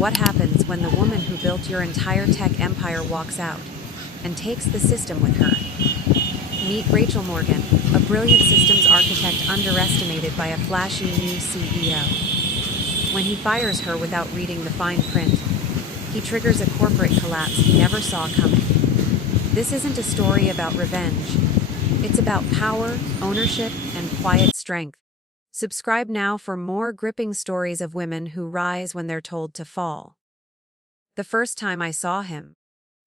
What happens when the woman who built your entire tech empire walks out and takes the system with her? Meet Rachel Morgan, a brilliant systems architect underestimated by a flashy new CEO. When he fires her without reading the fine print, he triggers a corporate collapse he never saw coming. This isn't a story about revenge. It's about power, ownership, and quiet strength. Subscribe now for more gripping stories of women who rise when they're told to fall. The first time I saw him,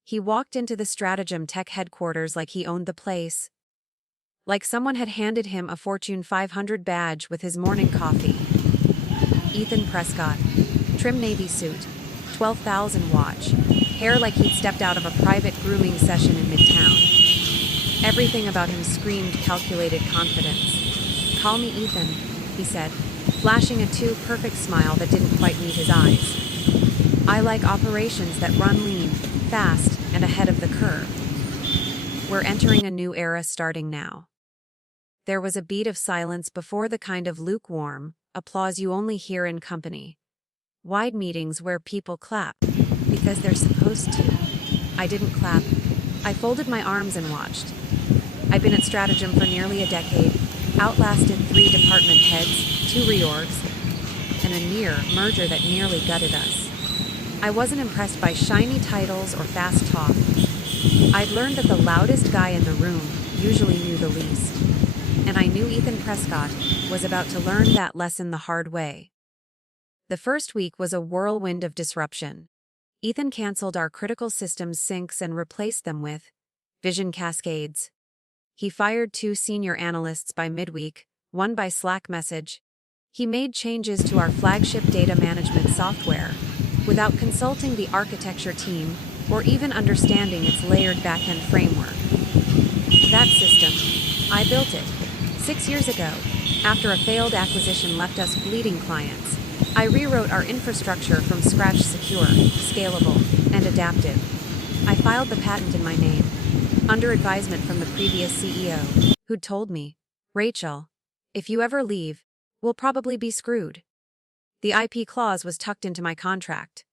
he walked into the Stratagem Tech headquarters like he owned the place. Like someone had handed him a Fortune 500 badge with his morning coffee. Ethan Prescott, trim navy suit, 12,000 watch, hair like he'd stepped out of a private grooming session in Midtown. Everything about him screamed calculated confidence. "Call me Ethan," he said, flashing a too-perfect smile that didn't quite meet his eyes. "I like operations that run lean, fast, and ahead of the curve." We're entering a new era starting now. There was a beat of silence before the kind of lukewarm applause you only hear in company. Wide meetings where people clap because they're supposed to. I didn't clap. I folded my arms and watched. I'd been at Stratagem for nearly a decade, outlasted 3 department heads, 2 reorgs, and a near merger that nearly gutted us. I wasn't impressed by shiny titles or fast talk. I'd learned that the loudest guy in the room usually knew the least. And I knew Ethan Prescott was about to learn that lesson the hard way. The first week was a whirlwind of disruption. Ethan canceled our critical systems syncs and replaced them with vision cascades. He fired 2 senior analysts by midweek, one by Slack message. He made changes to our flagship data management software without consulting the architecture team or even understanding its layered backend framework. That system, I built it. 6 years ago, after a failed acquisition left us bleeding clients, I rewrote our infrastructure from scratch, secure, scalable, and adaptive. I filed the patent in my name, under advisement from the previous CEO, who'd told me, "Rachel, if you ever leave, we'll probably be screwed." The IP clause was tucked into my contract.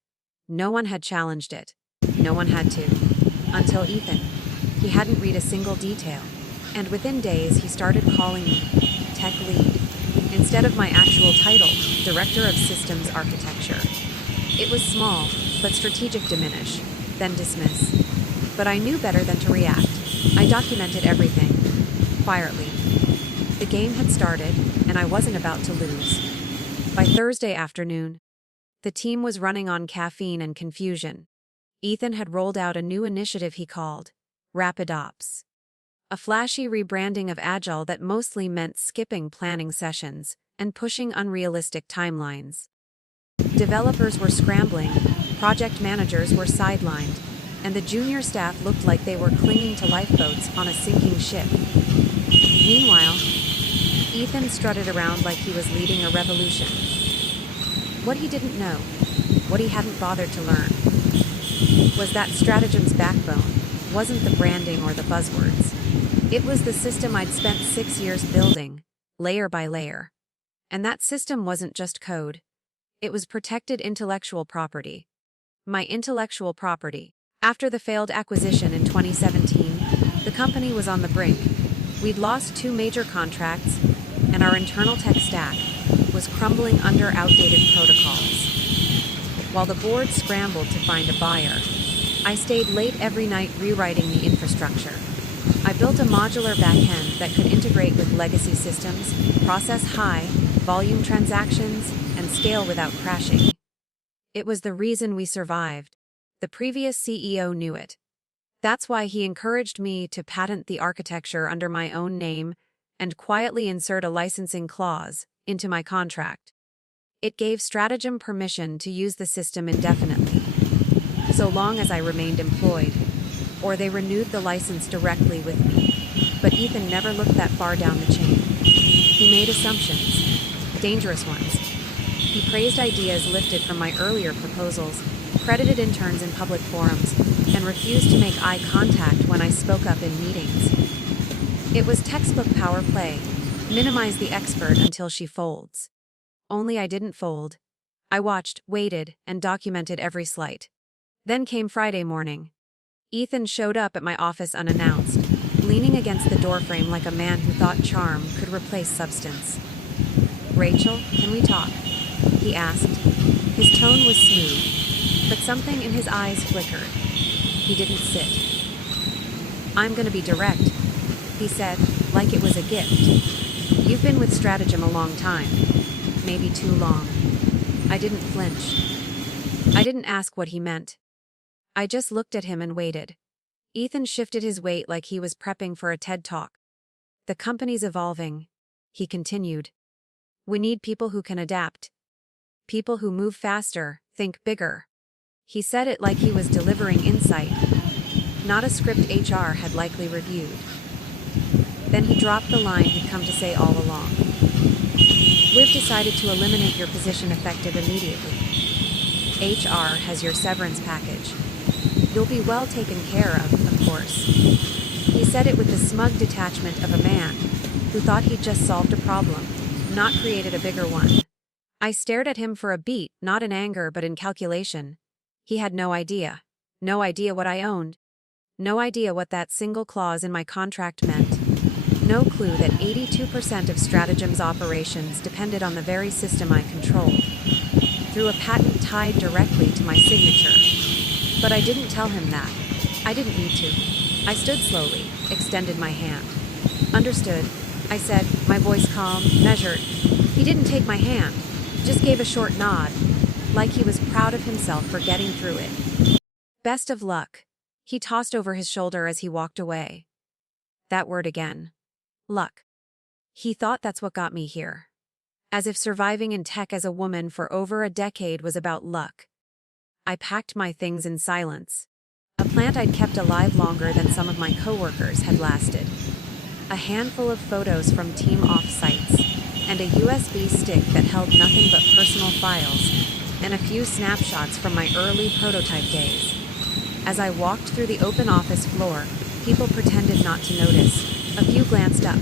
No one had challenged it. No one had to. Until Ethan. He hadn't read a single detail. And within days, he started calling me tech lead, instead of my actual title, Director of Systems Architecture. It was small, but strategic diminish, then dismiss. But I knew better than to react. I documented everything, quietly. The game had started, and I wasn't about to lose. By Thursday afternoon, the team was running on caffeine and confusion. Ethan had rolled out a new initiative he called Rapid Ops. A flashy rebranding of Agile that mostly meant skipping planning sessions and pushing unrealistic timelines. Developers were scrambling, project managers were sidelined, and the junior staff looked like they were clinging to lifeboats on a sinking ship. Meanwhile, Ethan strutted around like he was leading a revolution. What he didn't know, what he hadn't bothered to learn, was that Stratagem's backbone wasn't the branding or the buzzwords. It was the system I'd spent 6 years building, layer by layer. And that system wasn't just code. It was protected intellectual property. My intellectual property. After the failed acquisition in 2017, the company was on the brink. We'd lost 2 major contracts, and our internal tech stack was crumbling under outdated protocols. While the board scrambled to find a buyer, I stayed late every night rewriting the infrastructure. I built a modular backend that could integrate with legacy systems, process high, volume transactions, and scale without crashing. It was the reason we survived. The previous CEO knew it. That's why he encouraged me to patent the architecture under my own name and quietly insert a licensing clause into my contract. It gave Stratagem permission to use the system indefinitely, so long as I remained employed, or they renewed the license directly with me. But Ethan never looked that far down the chain. He made assumptions, dangerous ones. He praised ideas lifted from my earlier proposals, credited interns in public forums, and refused to make eye contact when I spoke up in meetings. It was textbook power play, minimize the expert until she folds. Only I didn't fold. I watched, waited, and documented every slight. Then came Friday morning. Ethan showed up at my office unannounced, leaning against the doorframe like a man who thought charm could replace substance. "Rachel, can we talk?" he asked. His tone was smooth, but something in his eyes flickered. He didn't sit. "I'm gonna be direct," he said, like it was a gift. "You've been with Stratagem a long time. Maybe too long." I didn't flinch. I didn't ask what he meant. I just looked at him and waited. Ethan shifted his weight like he was prepping for a TED Talk. "The company's evolving," he continued. "We need people who can adapt. People who move faster, think bigger." He said it like he was delivering insight, not a script HR had likely reviewed. Then he dropped the line he'd come to say all along. "We've decided to eliminate your position effective immediately. HR has your severance package. You'll be well taken care of course." He said it with the smug detachment of a man who thought he'd just solved a problem, not created a bigger one. I stared at him for a beat, not in anger but in calculation. He had no idea. No idea what I owned. No idea what that single clause in my contract meant. No clue that 82% of Stratagem's operations depended on the very system I controlled, through a patent tied directly to my signature. But I didn't tell him that. I didn't need to. I stood slowly, extended my hand. "Understood," I said, my voice calm, measured. He didn't take my hand, just gave a short nod, like he was proud of himself for getting through it. "Best of luck," he tossed over his shoulder as he walked away. That word again. Luck. He thought that's what got me here. As if surviving in tech as a woman for over a decade was about luck. I packed my things in silence. A plant I'd kept alive longer than some of my coworkers had lasted. A handful of photos from team off-sites, and a USB stick that held nothing but personal files, and a few snapshots from my early prototype days. As I walked through the open office floor, people pretended not to notice. A few glanced up.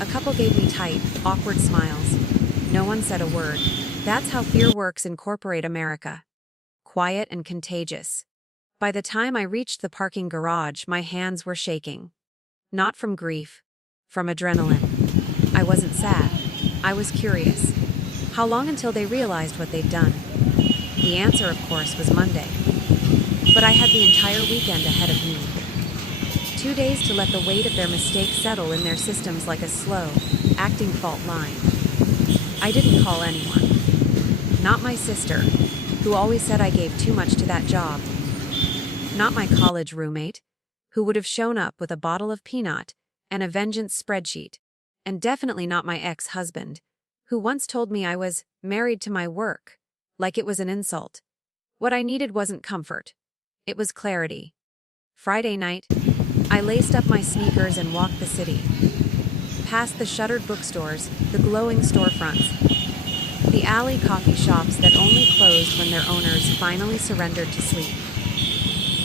A couple gave me tight, awkward smiles. No one said a word. That's how fear works in corporate America. Quiet and contagious. By the time I reached the parking garage, my hands were shaking. Not from grief. From adrenaline. I wasn't sad. I was curious. How long until they realized what they'd done? The answer, of course, was Monday. But I had the entire weekend ahead of me. 2 days to let the weight of their mistake settle in their systems like a slow, acting fault line. I didn't call anyone. Not my sister, who always said I gave too much to that job. Not my college roommate, who would have shown up with a bottle of peanut and a vengeance spreadsheet. And definitely not my ex-husband, who once told me I was married to my work, like it was an insult. What I needed wasn't comfort. It was clarity. Friday night, I laced up my sneakers and walked the city. Past the shuttered bookstores, the glowing storefronts, the alley coffee shops that only closed when their owners finally surrendered to sleep.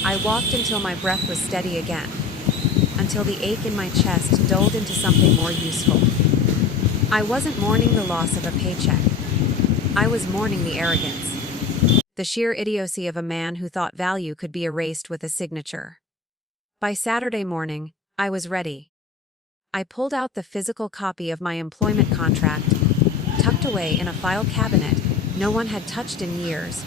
I walked until my breath was steady again, until the ache in my chest dulled into something more useful. I wasn't mourning the loss of a paycheck. I was mourning the arrogance. The sheer idiocy of a man who thought value could be erased with a signature. By Saturday morning, I was ready. I pulled out the physical copy of my employment contract, tucked away in a file cabinet no one had touched in years,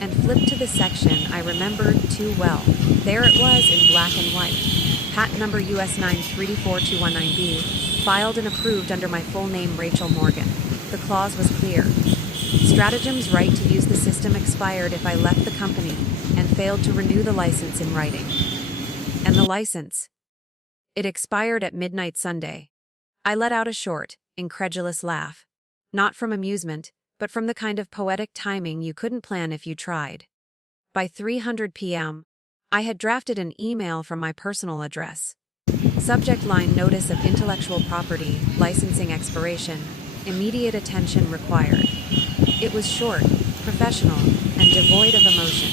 and flipped to the section I remembered too well. There it was in black and white. Patent number US 9342219B, filed and approved under my full name Rachel Morgan. The clause was clear. Stratagem's right to use the system expired if I left the company and failed to renew the license in writing. And the license? It expired at midnight Sunday. I let out a short, incredulous laugh. Not from amusement, but from the kind of poetic timing you couldn't plan if you tried. By 3:00 p.m., I had drafted an email from my personal address. Subject line: notice of intellectual property, licensing expiration, immediate attention required. It was short, professional, and devoid of emotion.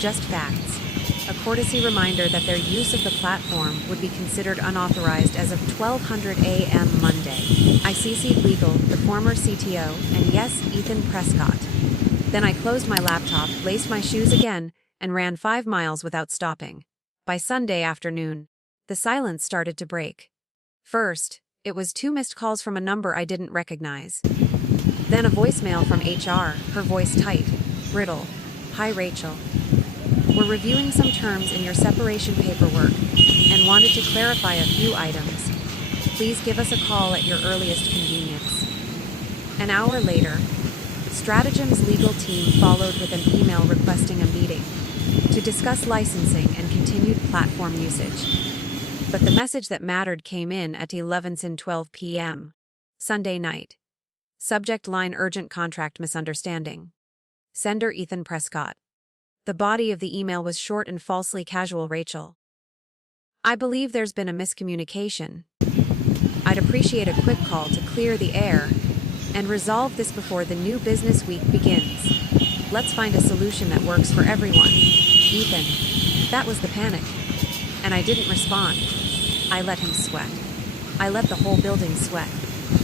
Just facts. A courtesy reminder that their use of the platform would be considered unauthorized as of 12:00 a.m. Monday. I CC'd legal, the former CTO, and yes, Ethan Prescott. Then I closed my laptop, laced my shoes again, and ran 5 miles without stopping. By Sunday afternoon, the silence started to break. First, it was 2 missed calls from a number I didn't recognize. Then a voicemail from HR, her voice tight, brittle. "Hi Rachel. We're reviewing some terms in your separation paperwork and wanted to clarify a few items. Please give us a call at your earliest convenience." An hour later, Stratagem's legal team followed with an email requesting a meeting to discuss licensing and continued platform usage. But the message that mattered came in at 11:12 p.m. Sunday night. Subject line: urgent contract misunderstanding. Sender: Ethan Prescott. The body of the email was short and falsely casual: Rachel, I believe there's been a miscommunication. I'd appreciate a quick call to clear the air and resolve this before the new business week begins. Let's find a solution that works for everyone. Ethan. That was the panic. And I didn't respond. I let him sweat. I let the whole building sweat.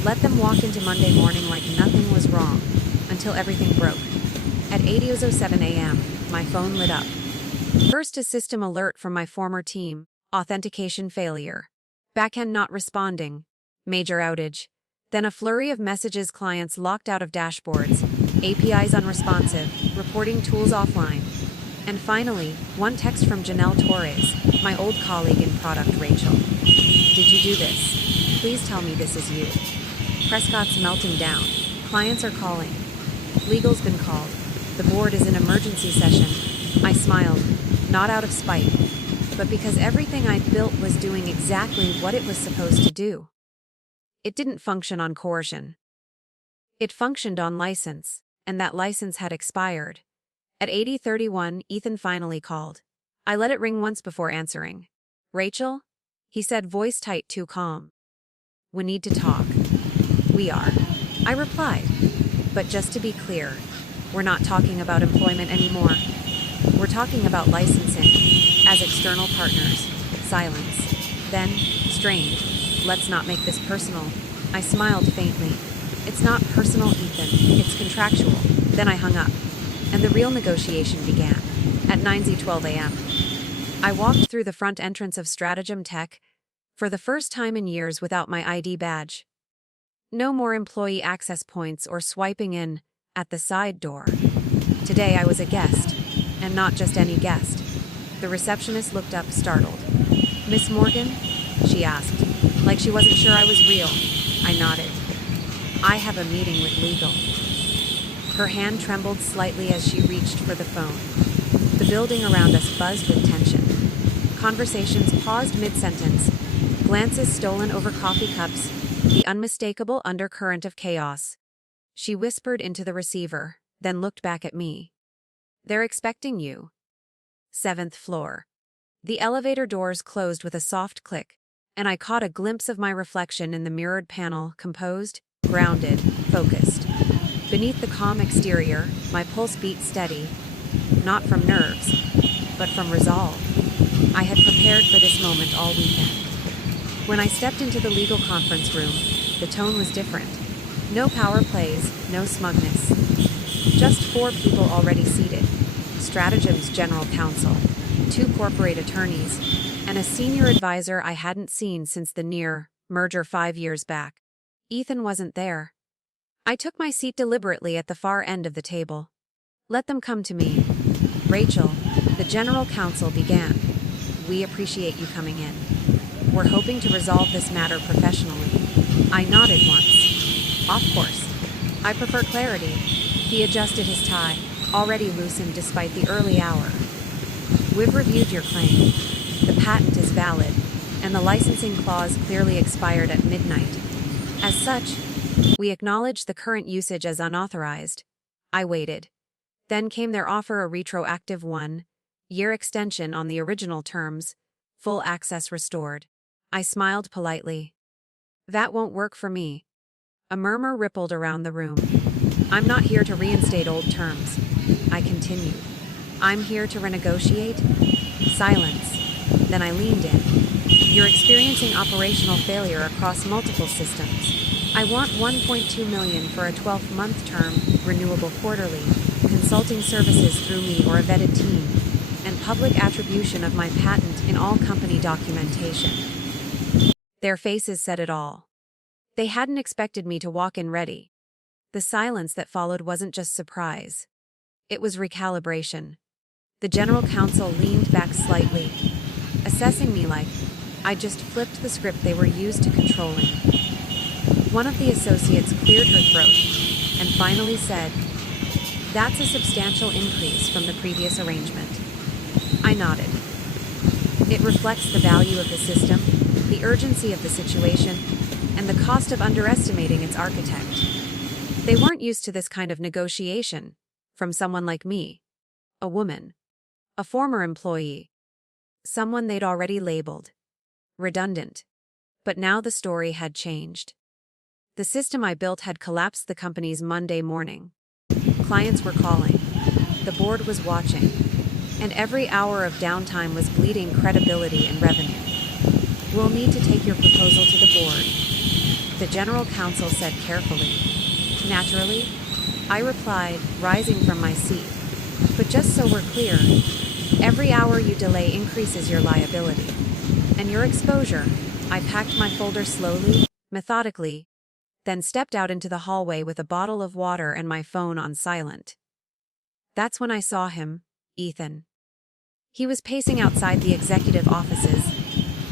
Let them walk into Monday morning like nothing was wrong, until everything broke. At 8:07 a.m., my phone lit up. First, a system alert from my former team: authentication failure. Backend not responding. Major outage. Then a flurry of messages: clients locked out of dashboards, APIs unresponsive, reporting tools offline. And finally, one text from Janelle Torres, my old colleague in product: Rachel, did you do this? Please tell me this is you. Prescott's melting down. Clients are calling. Legal's been called. The board is in emergency session. I smiled, not out of spite, but because everything I'd built was doing exactly what it was supposed to do. It didn't function on coercion. It functioned on license, and that license had expired. At 8:31, Ethan finally called. I let it ring once before answering. "Rachel?" he said, voice tight, too calm. "We need to talk." "We are," I replied. "But just to be clear, we're not talking about employment anymore. We're talking about licensing, as external partners." Silence. Then, strained, "Let's not make this personal." I smiled faintly. "It's not personal, Ethan. It's contractual." Then I hung up, and the real negotiation began. At 9:12 a.m., I walked through the front entrance of Stratagem Tech, for the first time in years without my ID badge. No more employee access points or swiping in at the side door. Today I was a guest, and not just any guest. The receptionist looked up, startled. "Miss Morgan?" she asked, like she wasn't sure I was real. I nodded. "I have a meeting with legal." Her hand trembled slightly as she reached for the phone. The building around us buzzed with tension. Conversations paused mid-sentence, glances stolen over coffee cups, the unmistakable undercurrent of chaos. She whispered into the receiver, then looked back at me. "They're expecting you." 7th floor. The elevator doors closed with a soft click, and I caught a glimpse of my reflection in the mirrored panel, composed, grounded, focused. Beneath the calm exterior, my pulse beat steady, not from nerves, but from resolve. I had prepared for this moment all weekend. When I stepped into the legal conference room, the tone was different. No power plays, no smugness. Just 4 people already seated: Stratagem's general counsel, 2 corporate attorneys, and a senior advisor I hadn't seen since the near merger 5 years back. Ethan wasn't there. I took my seat deliberately at the far end of the table. "Let them come to me." "Rachel," the general counsel began, "we appreciate you coming in. We're hoping to resolve this matter professionally." I nodded once. "Of course. I prefer clarity." He adjusted his tie, already loosened despite the early hour. "We've reviewed your claim. The patent is valid, and the licensing clause clearly expired at midnight. As such, we acknowledge the current usage as unauthorized." I waited. Then came their offer: a retroactive 1-year extension on the original terms, full access restored. I smiled politely. "That won't work for me." A murmur rippled around the room. "I'm not here to reinstate old terms," I continued. "I'm here to renegotiate." Silence. Then I leaned in. "You're experiencing operational failure across multiple systems. I want $1.2 million for a 12-month term, renewable quarterly, consulting services through me or a vetted team, and public attribution of my patent in all company documentation. Their faces said it all. They hadn't expected me to walk in ready. The silence that followed wasn't just surprise. It was recalibration. The general counsel leaned back slightly, assessing me like I'd just flipped the script they were used to controlling. One of the associates cleared her throat and finally said, "That's a substantial increase from the previous arrangement." I nodded. It reflects the value of the system, the urgency of the situation, and the cost of underestimating its architect. They weren't used to this kind of negotiation from someone like me, a woman, a former employee, someone they'd already labeled redundant. But now the story had changed. The system I built had collapsed the company's Monday morning. Clients were calling, the board was watching, and every hour of downtime was bleeding credibility and revenue. "We'll need to take your proposal to the board," the general counsel said carefully. "Naturally," I replied, rising from my seat. "But just so we're clear, every hour you delay increases your liability. And your exposure." I packed my folder slowly, methodically, then stepped out into the hallway with a bottle of water and my phone on silent. That's when I saw him, Ethan. He was pacing outside the executive offices,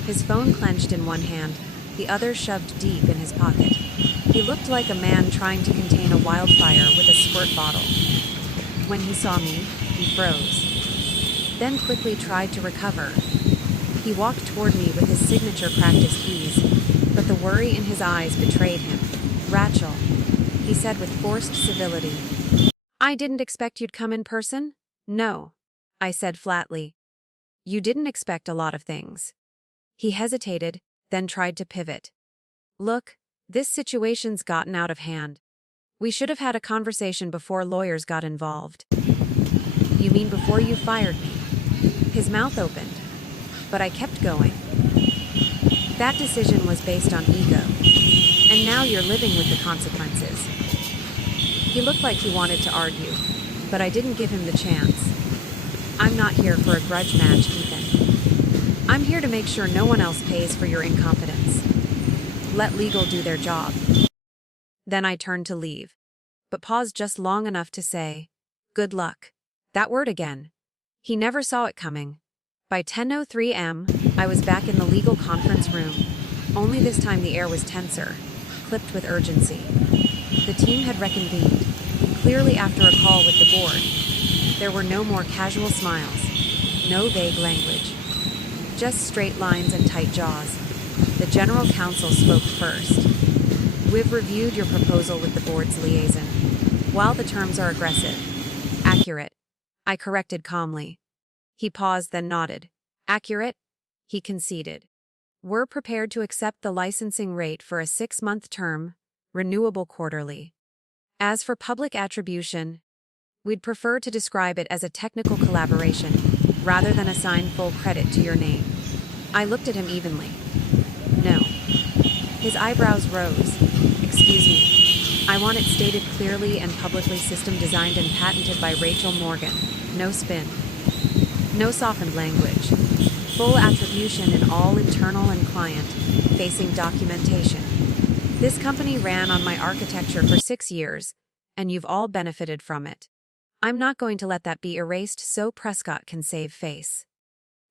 his phone clenched in one hand, the other shoved deep in his pocket. He looked like a man trying to contain a wildfire with a squirt bottle. When he saw me, he froze, then quickly tried to recover. He walked toward me with his signature practiced ease, but the worry in his eyes betrayed him. "Rachel," he said with forced civility. "I didn't expect you'd come in person?" "No," I said flatly. "You didn't expect a lot of things." He hesitated, then tried to pivot. "Look, this situation's gotten out of hand. We should have had a conversation before lawyers got involved." "You mean before you fired me?" His mouth opened, but I kept going. "That decision was based on ego, and now you're living with the consequences." He looked like he wanted to argue, but I didn't give him the chance. "I'm not here for a grudge match, Ethan. I'm here to make sure no one else pays for your incompetence. Let legal do their job." Then I turned to leave, but paused just long enough to say, "Good luck." That word again. He never saw it coming. By 10:03 am, I was back in the legal conference room, only this time the air was tenser, clipped with urgency. The team had reconvened, clearly after a call with the board. There were no more casual smiles, no vague language. Just straight lines and tight jaws. The general counsel spoke first. "We've reviewed your proposal with the board's liaison. While the terms are aggressive, accurate," I corrected calmly. He paused, then nodded. "Accurate?" he conceded. "We're prepared to accept the licensing rate for a 6-month term, renewable quarterly. As for public attribution, we'd prefer to describe it as a technical collaboration, rather than assign full credit to your name." I looked at him evenly. "No." His eyebrows rose. "Excuse me. I want it stated clearly and publicly, system designed and patented by Rachel Morgan. No spin. No softened language. Full attribution in all internal and client-facing documentation. This company ran on my architecture for 6 years, and you've all benefited from it. I'm not going to let that be erased so Prescott can save face."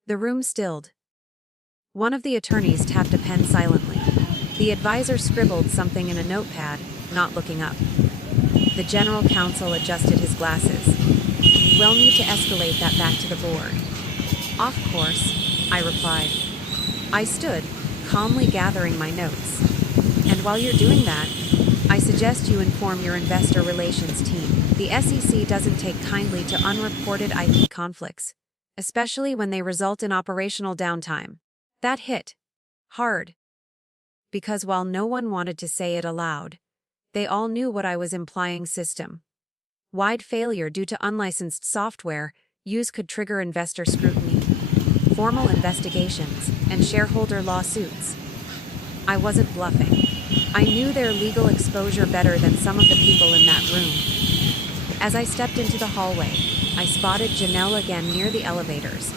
The room stilled. One of the attorneys tapped a pen silently. The advisor scribbled something in a notepad, not looking up. The general counsel adjusted his glasses. "We'll need to escalate that back to the board." "Of course," I replied. I stood, calmly gathering my notes. "And while you're doing that, I suggest you inform your investor relations team. The SEC doesn't take kindly to unreported IP conflicts, especially when they result in operational downtime." That hit hard. Because while no one wanted to say it aloud, they all knew what I was implying. System-wide failure due to unlicensed software use could trigger investor scrutiny, formal investigations, and shareholder lawsuits. I wasn't bluffing. I knew their legal exposure better than some of the people in that room. As I stepped into the hallway, I spotted Janelle again near the elevators.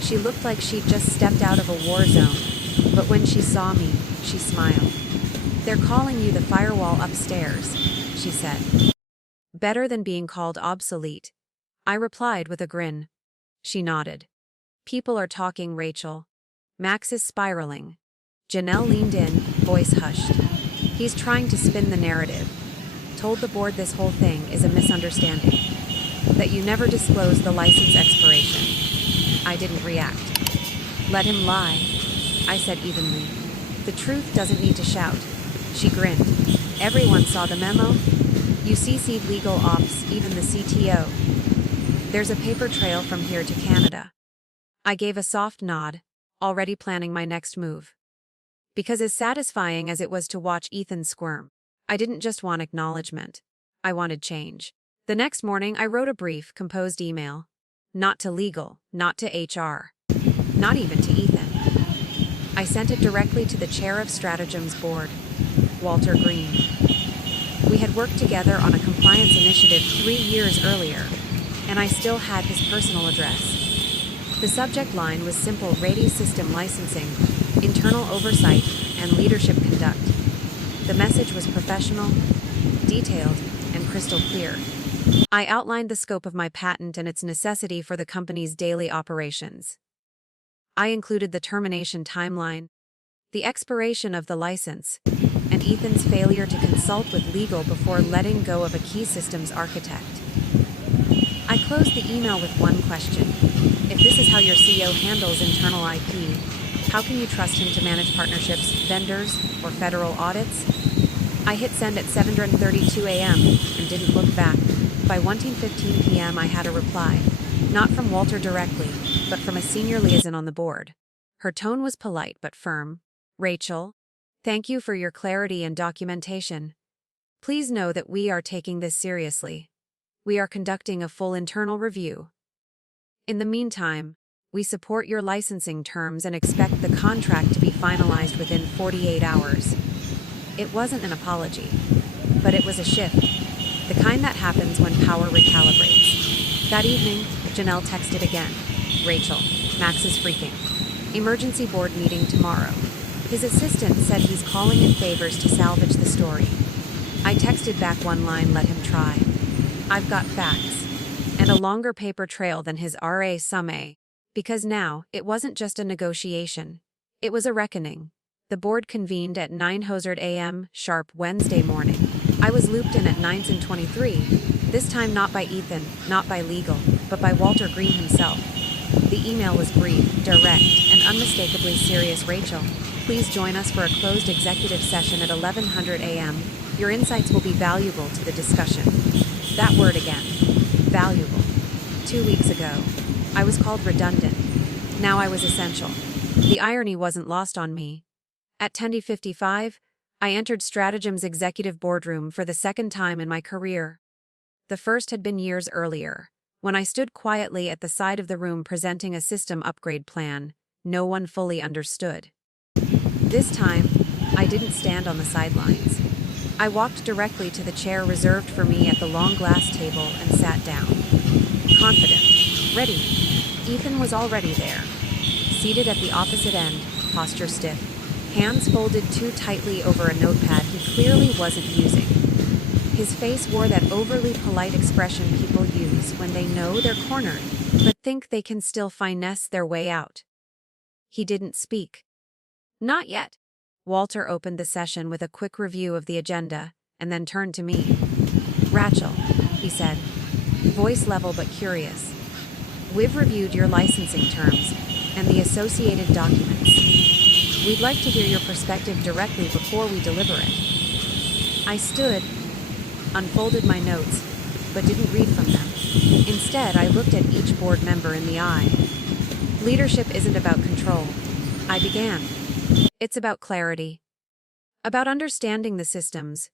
She looked like she'd just stepped out of a war zone, but when she saw me, she smiled. "They're calling you the firewall upstairs," she said. "Better than being called obsolete," I replied with a grin. She nodded. "People are talking, Rachel. Max is spiraling." Janelle leaned in, voice hushed. "He's trying to spin the narrative. Told the board this whole thing is a misunderstanding. That you never disclosed the license expiration." I didn't react. "Let him lie," I said evenly. "The truth doesn't need to shout." She grinned. "Everyone saw the memo? You CC'd legal ops, even the CTO. There's a paper trail from here to Canada." I gave a soft nod, already planning my next move. Because as satisfying as it was to watch Ethan squirm, I didn't just want acknowledgement. I wanted change. The next morning, I wrote a brief, composed email. Not to legal, not to HR, not even to Ethan. I sent it directly to the chair of Stratagem's board, Walter Green. We had worked together on a compliance initiative 3 years earlier, and I still had his personal address. The subject line was simple: radio system licensing, internal oversight, and leadership conduct. The message was professional, detailed, and crystal clear. I outlined the scope of my patent and its necessity for the company's daily operations. I included the termination timeline, the expiration of the license, and Ethan's failure to consult with legal before letting go of a key systems architect. I closed the email with one question. If this is how your CEO handles internal IP, how can you trust him to manage partnerships, vendors, or federal audits? I hit send at 7:32 a.m. and didn't look back. By 1:15 p.m. I had a reply, not from Walter directly, but from a senior liaison on the board. Her tone was polite but firm. "Rachel, thank you for your clarity and documentation. Please know that we are taking this seriously. We are conducting a full internal review. In the meantime, we support your licensing terms and expect the contract to be finalized within 48 hours. It wasn't an apology, but it was a shift, the kind that happens when power recalibrates. That evening, Janelle texted again. "Rachel, Max is freaking. Emergency board meeting tomorrow. His assistant said he's calling in favors to salvage the story." I texted back one line, "Let him try. I've got facts." And a longer paper trail than his RA summé. Because now, it wasn't just a negotiation. It was a reckoning. The board convened at 9:00 a.m. sharp Wednesday morning. I was looped in at 9:23, this time not by Ethan, not by legal, but by Walter Green himself. The email was brief, direct, and unmistakably serious. "Rachel, please join us for a closed executive session at 11:00 a.m. Your insights will be valuable to the discussion." That word again. Valuable. 2 weeks ago, I was called redundant. Now I was essential. The irony wasn't lost on me. At 10:55, I entered Stratagem's executive boardroom for the second time in my career. The first had been years earlier, when I stood quietly at the side of the room presenting a system upgrade plan no one fully understood. This time, I didn't stand on the sidelines. I walked directly to the chair reserved for me at the long glass table and sat down. Confident. Ready. Ethan was already there. Seated at the opposite end, posture stiff, hands folded too tightly over a notepad he clearly wasn't using. His face wore that overly polite expression people use when they know they're cornered, but think they can still finesse their way out. He didn't speak. "Not yet." Walter opened the session with a quick review of the agenda, and then turned to me. "Rachel," he said, voice level but curious. "We've reviewed your licensing terms and the associated documents. We'd like to hear your perspective directly before we deliberate." I stood, unfolded my notes, but didn't read from them. Instead, I looked at each board member in the eye. "Leadership isn't about control," I began. "It's about clarity. About understanding the systems,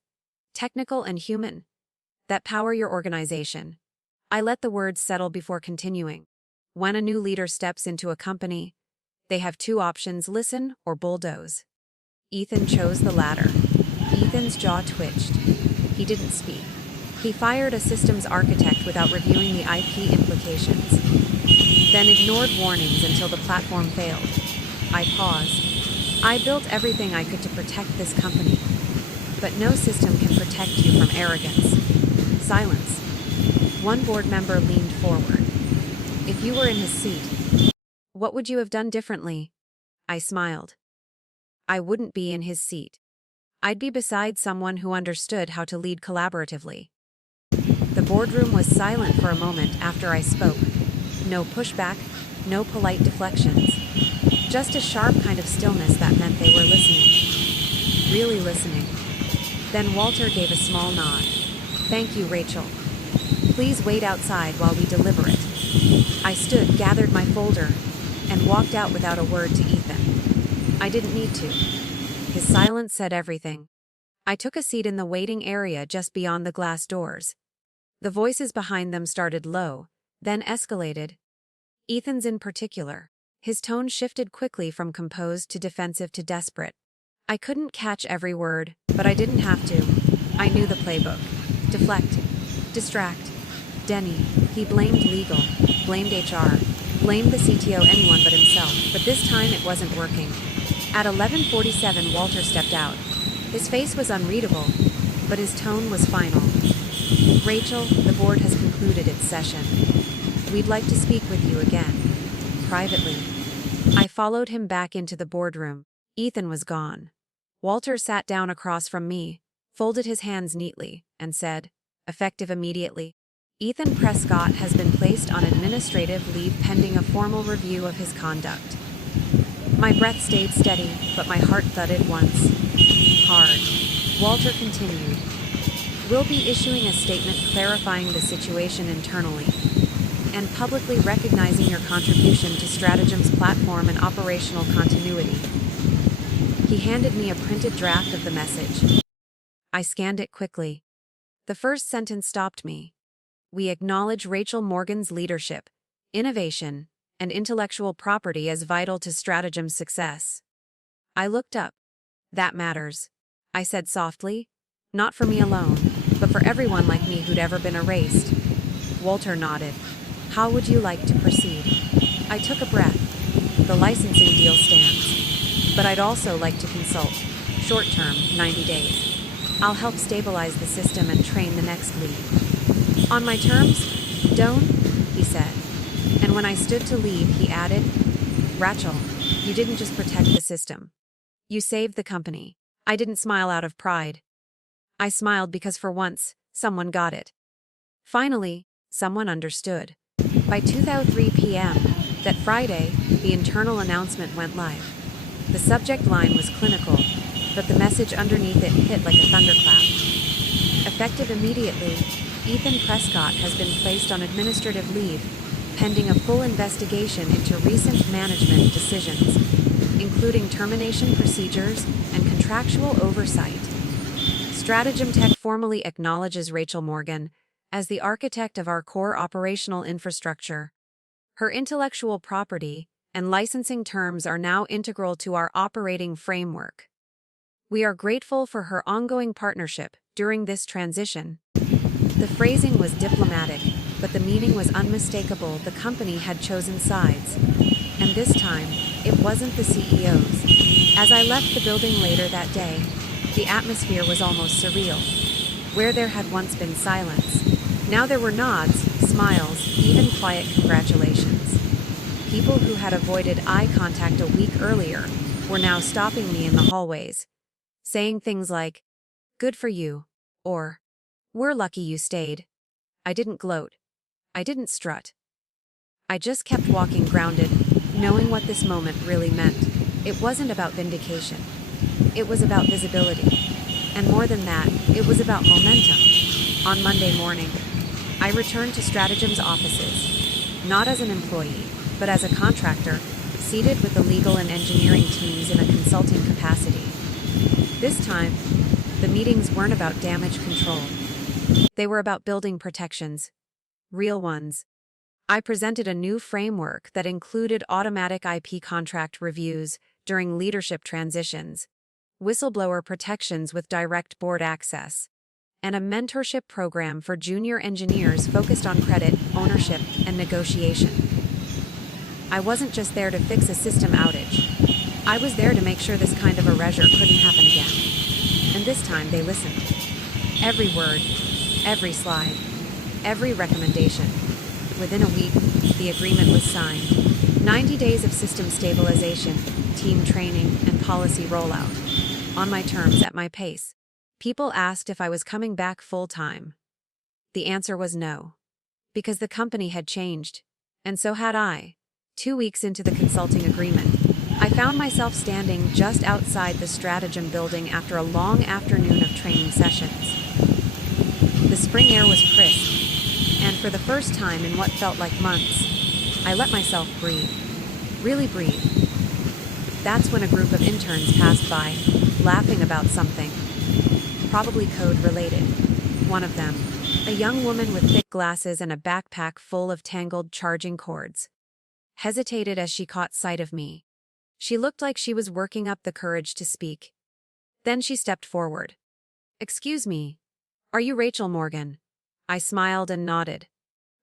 technical and human, that power your organization." I let the words settle before continuing. When a new leader steps into a company, they have two options: listen or bulldoze. Ethan chose the latter. Ethan's jaw twitched. He didn't speak. He fired a systems architect without reviewing the IP implications, then ignored warnings until the platform failed. I paused. I built everything I could to protect this company, but no system can protect you from arrogance. Silence. One board member leaned forward. If you were in his seat, what would you have done differently? I smiled. I wouldn't be in his seat. I'd be beside someone who understood how to lead collaboratively. The boardroom was silent for a moment after I spoke. No pushback, no polite deflections. Just a sharp kind of stillness that meant they were listening. Really listening. Then Walter gave a small nod. Thank you, Rachel. Please wait outside while we deliberate. I stood, gathered my folder, and walked out without a word to Ethan. I didn't need to. His silence said everything. I took a seat in the waiting area just beyond the glass doors. The voices behind them started low, then escalated. Ethan's in particular. His tone shifted quickly from composed to defensive to desperate. I couldn't catch every word, but I didn't have to. I knew the playbook. Deflect. Distract. Denny. He blamed legal, blamed HR, blamed the CTO, anyone but himself, but this time it wasn't working. At 11:47, Walter stepped out. His face was unreadable, but his tone was final. Rachel, the board has concluded its session. We'd like to speak with you again. Privately. I followed him back into the boardroom. Ethan was gone. Walter sat down across from me, folded his hands neatly, and said, effective immediately, Ethan Prescott has been placed on administrative leave pending a formal review of his conduct. My breath stayed steady, but my heart thudded once. Hard. Walter continued. We'll be issuing a statement clarifying the situation internally and publicly recognizing your contribution to Stratagem's platform and operational continuity. He handed me a printed draft of the message. I scanned it quickly. The first sentence stopped me. We acknowledge Rachel Morgan's leadership, innovation, and intellectual property as vital to Stratagem's success. I looked up. That matters, I said softly. Not for me alone, but for everyone like me who'd ever been erased. Walter nodded. How would you like to proceed? I took a breath. The licensing deal stands. But I'd also like to consult. Short term, 90 days. I'll help stabilize the system and train the next lead. On my terms? Don't, he said. And when I stood to leave, he added, Rachel, you didn't just protect the system. You saved the company. I didn't smile out of pride. I smiled because for once, someone got it. Finally, someone understood. By 2:03 p.m., that Friday, the internal announcement went live. The subject line was clinical, but the message underneath it hit like a thunderclap. Effective immediately, Ethan Prescott has been placed on administrative leave, pending a full investigation into recent management decisions, including termination procedures and contractual oversight. Stratagem Tech formally acknowledges Rachel Morgan as the architect of our core operational infrastructure. Her intellectual property and licensing terms are now integral to our operating framework. We are grateful for her ongoing partnership during this transition. The phrasing was diplomatic, but the meaning was unmistakable. The company had chosen sides. And this time, it wasn't the CEO's. As I left the building later that day, the atmosphere was almost surreal. Where there had once been silence, now there were nods, smiles, even quiet congratulations. People who had avoided eye contact a week earlier were now stopping me in the hallways, saying things like, "Good for you," or, "We're lucky you stayed." I didn't gloat. I didn't strut. I just kept walking grounded, knowing what this moment really meant. It wasn't about vindication. It was about visibility. And more than that, it was about momentum. On Monday morning, I returned to Stratagem's offices, not as an employee, but as a contractor, seated with the legal and engineering teams in a consulting capacity. This time, the meetings weren't about damage control. They were about building protections. Real ones. I presented a new framework that included automatic IP contract reviews during leadership transitions, whistleblower protections with direct board access, and a mentorship program for junior engineers focused on credit, ownership, and negotiation. I wasn't just there to fix a system outage. I was there to make sure this kind of erasure couldn't happen again. And this time they listened. Every word, every slide, every recommendation. Within a week, the agreement was signed. 90 days of system stabilization, team training, and policy rollout. On my terms, at my pace. People asked if I was coming back full-time. The answer was no. Because the company had changed. And so had I. 2 weeks into the consulting agreement, I found myself standing just outside the Stratagem building after a long afternoon of training sessions. The spring air was crisp, and for the first time in what felt like months, I let myself breathe. Really breathe. That's when a group of interns passed by, laughing about something. Probably code-related. One of them, a young woman with thick glasses and a backpack full of tangled charging cords, hesitated as she caught sight of me. She looked like she was working up the courage to speak. Then she stepped forward. "Excuse me. Are you Rachel Morgan?" I smiled and nodded.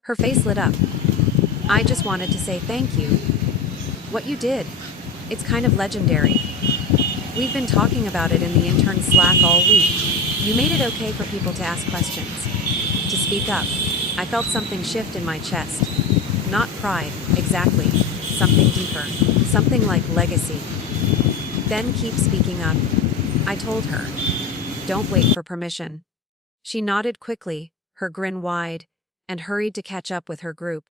Her face lit up. "I just wanted to say thank you. What you did, it's kind of legendary. We've been talking about it in the intern Slack all week. You made it okay for people to ask questions, to speak up." I felt something shift in my chest. Not pride, exactly. Something deeper. Something like legacy. "Then keep speaking up," I told her. "Don't wait for permission." She nodded quickly, her grin wide, and hurried to catch up with her group.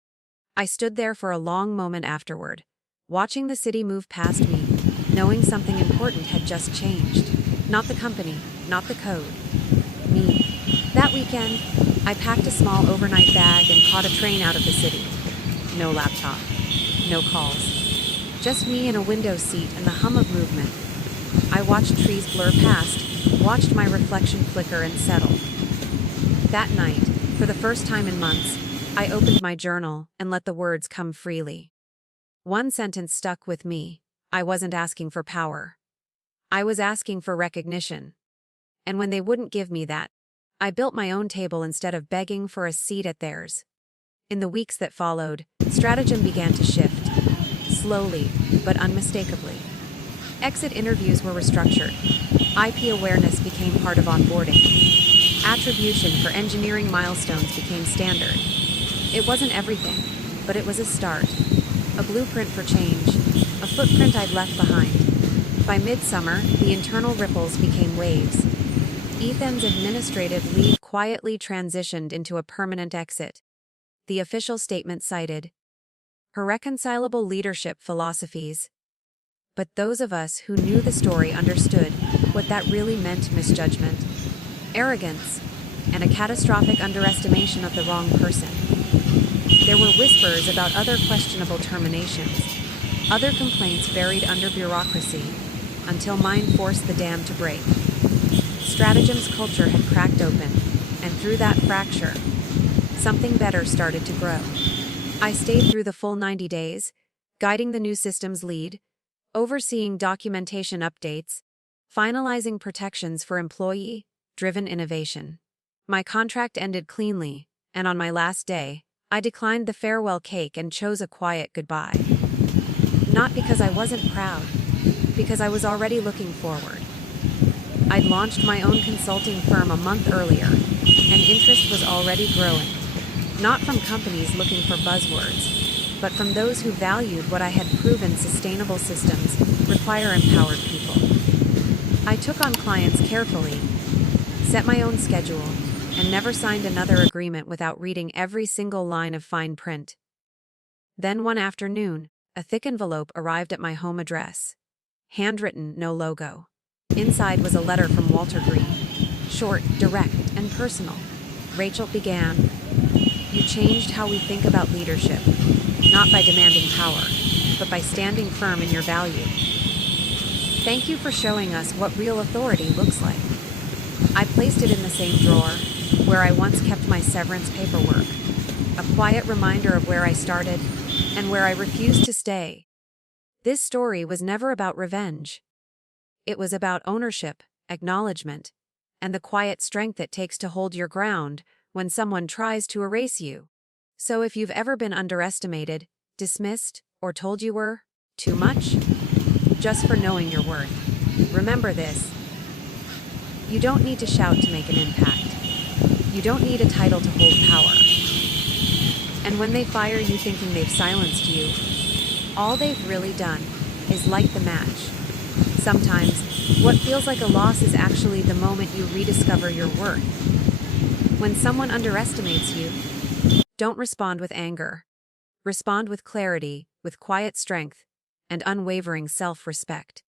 I stood there for a long moment afterward, watching the city move past me, knowing something important had just changed. Not the company, not the code. Me. That weekend, I packed a small overnight bag and caught a train out of the city. No laptop. No calls. Just me in a window seat and the hum of movement. I watched trees blur past, watched my reflection flicker and settle. That night, for the first time in months, I opened my journal and let the words come freely. One sentence stuck with me. I wasn't asking for power. I was asking for recognition. And when they wouldn't give me that, I built my own table instead of begging for a seat at theirs. In the weeks that followed, Stratagem began to shift. Slowly, but unmistakably. Exit interviews were restructured. IP awareness became part of onboarding. Attribution for engineering milestones became standard. It wasn't everything, but it was a start. A blueprint for change. A footprint I'd left behind. By midsummer, the internal ripples became waves. Ethan's administrative leave quietly transitioned into a permanent exit. The official statement cited her reconcilable leadership philosophies. But those of us who knew the story understood what that really meant: misjudgment, arrogance, and a catastrophic underestimation of the wrong person. There were whispers about other questionable terminations, other complaints buried under bureaucracy, until mine forced the dam to break. Stratagem's culture had cracked open, and through that fracture, something better started to grow. I stayed through the full 90 days, guiding the new systems lead, overseeing documentation updates, finalizing protections for employee-driven innovation. My contract ended cleanly, and on my last day, I declined the farewell cake and chose a quiet goodbye. Not because I wasn't proud, because I was already looking forward. I'd launched my own consulting firm a month earlier, and interest was already growing. Not from companies looking for buzzwords, but from those who valued what I had proven: sustainable systems require empowered people. I took on clients carefully, set my own schedule, and never signed another agreement without reading every single line of fine print. Then one afternoon, a thick envelope arrived at my home address. Handwritten, no logo. Inside was a letter from Walter Green. Short, direct, and personal. Rachel began, "You changed how we think about leadership, not by demanding power, but by standing firm in your value. Thank you for showing us what real authority looks like." I placed it in the same drawer, where I once kept my severance paperwork, a quiet reminder of where I started and where I refused to stay. This story was never about revenge. It was about ownership, acknowledgement, and the quiet strength it takes to hold your ground when someone tries to erase you. So if you've ever been underestimated, dismissed, or told you were too much, just for knowing your worth, remember this. You don't need to shout to make an impact. You don't need a title to hold power. And when they fire you thinking they've silenced you, all they've really done is light the match. Sometimes, what feels like a loss is actually the moment you rediscover your worth. When someone underestimates you, don't respond with anger. Respond with clarity, with quiet strength, and unwavering self-respect.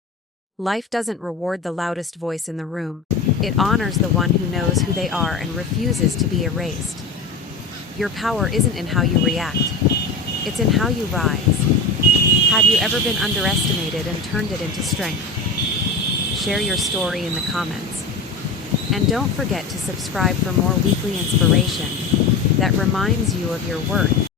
Life doesn't reward the loudest voice in the room. It honors the one who knows who they are and refuses to be erased. Your power isn't in how you react. It's in how you rise. Have you ever been underestimated and turned it into strength? Share your story in the comments. And don't forget to subscribe for more weekly inspiration that reminds you of your worth.